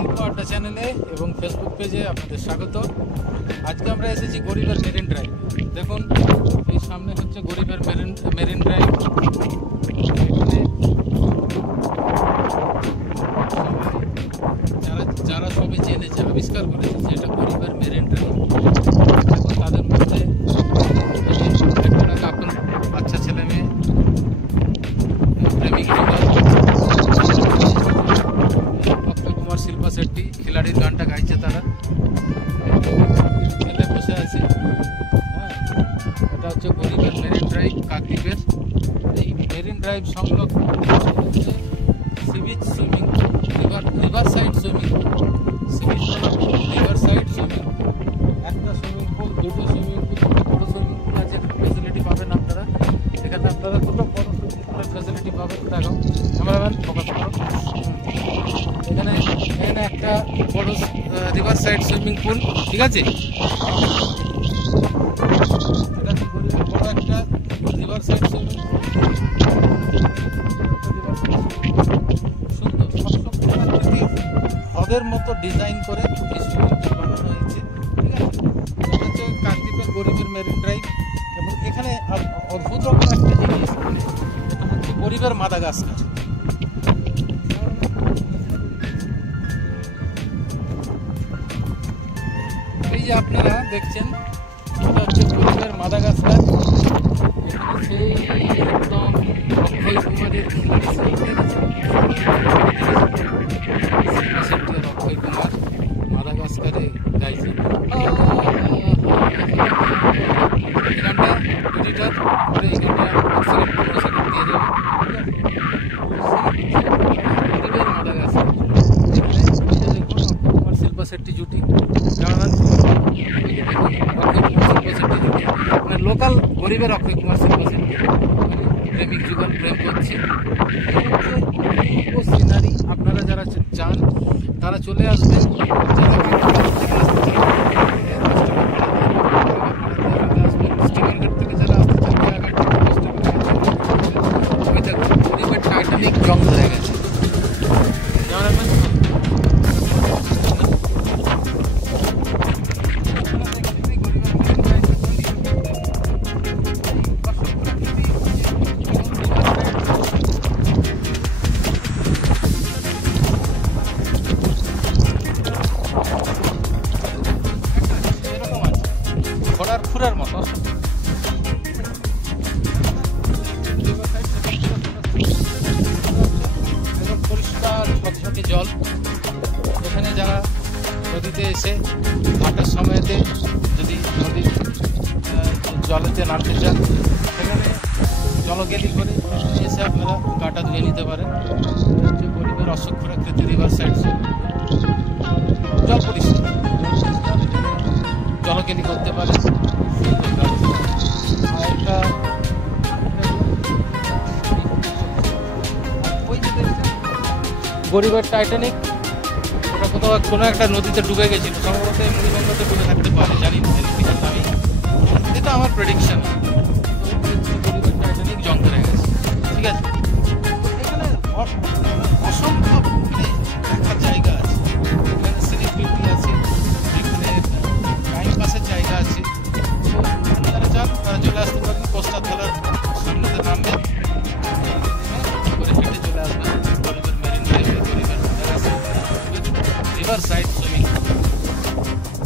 একান্ত আড্ডা চ্যানেলে এবং ফেসবুক পেজে আপনাদের স্বাগত। আজকে আমরা এসেছি গরিবের মেরিন ড্রাইভ। দেখুন, এই সামনে হচ্ছে গরিবের মেরিন ড্রাইভ। যারা সবে জেনেছে, আবিষ্কার করেছে যে এটা গরিবের মেরিন ড্রাইভ, এখন তাদের মধ্যে একটা কাপল, বাচ্চা ছেলে মেয়ে, প্রেমিক যুগল, অক্ষয় কুমার, শিল্পা শেট্টি, খিলাড়ির গানটা গাইছে তারা, খেলে বসে আছে। হ্যাঁ, এটা হচ্ছে গরিবের মেরিন ড্রাইভ, কাকদ্বীপের। এই মেরিন ড্রাইভ সংলগ্ন sea beach swimming, river side swimming, sea beach river side swimming. একটা সুইমিং পুল, দুটো সুইমিং পুল, দুটো বড়ো সুইমিং পুল আছে, ফেসিলিটি পাবেন আপনারা এখানে। আপনারা দুটো বড়ো সুইমিং পুলের ফেসিলিটি পাবেন। দেখো ক্যামেরাম্যান, ফোকাস করো। এখানে একটা বড় রিভার সাইড সুইমিং পুল, ঠিক আছে? এটা বড় একটা রিভার সাইড সুইমিং পুল, সুন্দর হ্রদের মতো ডিজাইন করে এই সুইমিং পুল বানানো হয়েছে, ঠিক আছে? এটা হচ্ছে কাকদ্বীপের গরিবের মেরিন ড্রাইভ। এবং এখানে অদ্ভুত রকম একটা জিনিস, এটা হচ্ছে গরিবের মাদাগাস্কার। এই যে আপনারা দেখছেন, এটা হচ্ছে গরিবের মাদাগাস্কার। এখানে সেই একদম অক্ষয় কুমারের অক্ষয় কুমার মাদাগাস্কারে গাইছে এই গানটা। এডিটর করে এই গানটা 15 সেকেন্ড দিয়ে দেবে। গরিবের মাদাগাস্কার, দেখুন অক্ষয় কুমার শিল্পা শেট্টি জুটি, মানে লোকাল গরিবের অক্ষয় কুমার শিল্পা শেট্টি, প্রেমিক যুগল প্রেম করছে। সিনারি আপনারা যারা চান তারা চলে আসবেন। স্টিমারঘাট থেকে যারা আসতে চান, গরিবের টাইটানিক জং ধরে গেছে। ঘোড়ার খুঁড়ার মতো পরিষ্কার ঝকঝকে জল। এখানে যারা নদীতে এসে হাঁটার সময়তে যদি নদীর জলেতে নামতে চান, সেখানে জলগেলি করে এসে আপনারা গাটা ধুয়ে নিতে পারেন। হচ্ছে গরিবের অশ্বক্ষুরাকৃতি রিভার সাইড, জল পরিষ্কার, জলগেলি করতে পারে। একটা গরিবের টাইটানিক, ওটা কোথাও কোনো একটা নদীতে ডুবে গেছিল, সম্ভবত মুড়িগঙ্গাতে ডুবে থাকতে পারে, জানি না। আমি এটা আমার প্রেডিকশন, গরিবের টাইটানিক জং ধরে গেছে, ঠিক আছে? এখানে অসম্ভব দেখার জায়গা আছে, এখানে সিনিক বিউটি আছে, এখানে টাইম পাসের জায়গা আছে। যারা চান তারা চলে আসতে পারেন। কোস্টার থালার সামনেতে নামবেন, করে হেঁটে চলে আসবেন গরিবের মেরিন ড্রাইভে, গরিবের রিভার সাইড সুইমিং।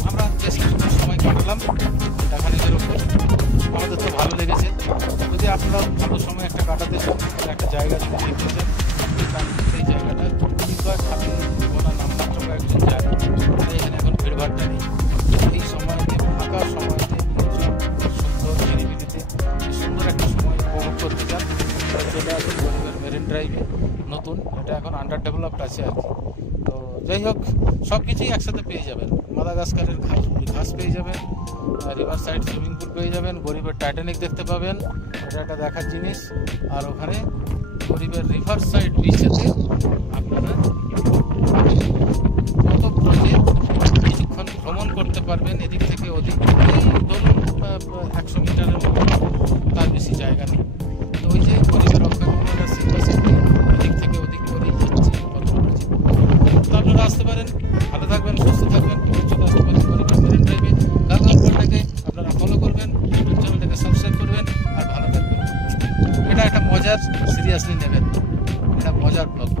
আমরা বেশ কিছুটা সময় কাটালাম টাকানিকের উপর, আমাদের তো ভালো লেগেছে। যদি আপনারা ভালো সময় একটা কাটাতে চান, একটা জায়গা যদি দেখতে চান, সেই জায়গাটা কয়েক হাতে গোনা নামমাত্র কয়েকজন যায়। এখানে এখন ভিড়ভাড়টা নেই। এই সময়তে, ফাঁকা সময়তে, সুন্দর নিরিবিলিতে সুন্দর একটা সময় উপভোগ করতে চান, চলে আসুন গরিবের মেরিন ড্রাইভে। নতুন, এটা এখন আন্ডার ডেভেলপড আছে আর কি। তো যাই হোক, সব কিছুই একসাথে পেয়ে যাবেন। মাদাগাস্কারের ঘাস পেয়ে যাবেন, রিভার সাইড সুইমিং পুল পেয়ে যাবেন, গরিবের টাইটানিক দেখতে পাবেন, এটা একটা দেখার জিনিস। আর ওখানে গরিবের রিভার সাইড বিচেতে আপনারা কত ব্রজে কিছুক্ষণ ভ্রমণ করতে পারবেন, এদিক থেকে ওদিক। ধরুন 100 মিটারের মতো, তার বেশি জায়গা নেই। তো ওই যে গরিবের অক্ষয় কুমার শিল্পা শেট্টি এদিক থেকে ওদিক করেই যাচ্ছে, কত ব্রজে। তো আপনারা আসতে পারেন। আর সিরিয়াসলি নেবেন না, এটা মজার ব্লগ।